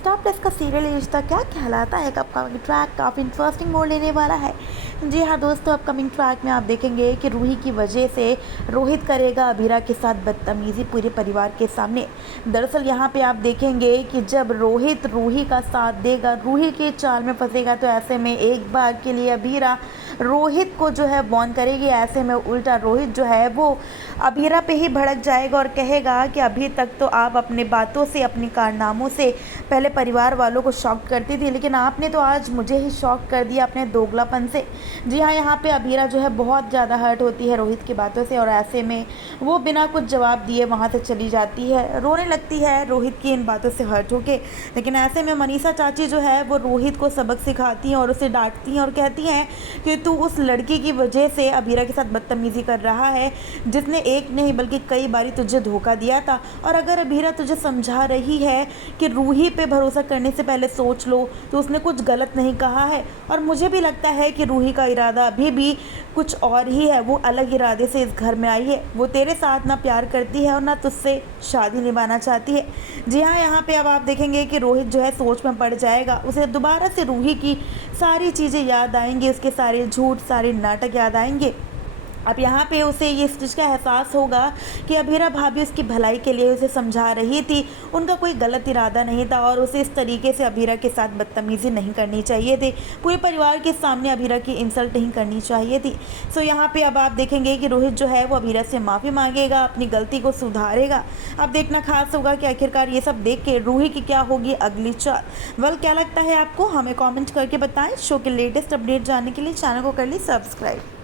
Star plus का serial ये रिश्ता क्या कहलाता है का अपकमिंग ट्रैक काफ़ी इंटरेस्टिंग मोड़ लेने वाला है। जी हाँ दोस्तों, अपकमिंग ट्रैक में आप देखेंगे कि रूही की वजह से रोहित करेगा अबीरा के साथ बदतमीज़ी पूरे परिवार के सामने। दरअसल यहाँ पे आप देखेंगे कि जब रोहित रूही का साथ देगा, रूही के चाल में फंसेगा, तो ऐसे में एक बार के लिए अबीरा रोहित को जो है वार्न करेगी। ऐसे में उल्टा रोहित जो है वो अबीरा पे ही भड़क जाएगा और कहेगा कि अभी तक तो आप अपनी बातों से, अपने कारनामों से पहले परिवार वालों को शॉक करती थी, लेकिन आपने तो आज मुझे ही शॉक कर दिया अपने दोगलापन से। जी हाँ, यहाँ पे अबीरा जो है बहुत ज़्यादा हर्ट होती है रोहित की बातों से और ऐसे में वो बिना कुछ जवाब दिए वहाँ से चली जाती है, रोने लगती है रोहित की इन बातों से हर्ट होके। लेकिन ऐसे में मनीषा चाची जो है वो रोहित को सबक सिखाती हैं और उसे डांटती हैं और कहती हैं कि तू उस लड़की की वजह से अबीरा के साथ बदतमीज़ी कर रहा है, जिसने एक नहीं बल्कि कई बारी तुझे धोखा दिया था। और अगर अबीरा तुझे समझा रही है कि रूही पे भरोसा करने से पहले सोच लो, तो उसने कुछ गलत नहीं कहा है। और मुझे भी लगता है कि रूही का इरादा अभी भी कुछ और ही है, वो अलग इरादे से इस घर में आई है। वो तेरे साथ ना प्यार करती है और ना तुझसे शादी निभाना चाहती है। जी हाँ, यहाँ पे अब आप देखेंगे कि रोहित जो है सोच में पड़ जाएगा। उसे दोबारा से रूही की सारी चीज़ें याद आएंगी, उसके सारे झूठ, सारे नाटक याद आएंगे। अब यहाँ पे उसे ये इस चीज़ का एहसास होगा कि अबीरा भाभी उसकी भलाई के लिए उसे समझा रही थी, उनका कोई गलत इरादा नहीं था और उसे इस तरीके से अबीरा के साथ बदतमीज़ी नहीं करनी चाहिए थी, पूरे परिवार के सामने अबीरा की इंसल्ट नहीं करनी चाहिए थी। सो यहाँ पे अब आप देखेंगे कि रोहित जो है वो अबीरा से माफ़ी मांगेगा, अपनी गलती को सुधारेगा। अब देखना खास होगा कि आखिरकार ये सब देख के रूही की क्या होगी अगली चाल। वेल, क्या लगता है आपको, हमें कॉमेंट करके बताएं। शो के लेटेस्ट अपडेट जानने के लिए चैनल को कर ली सब्सक्राइब।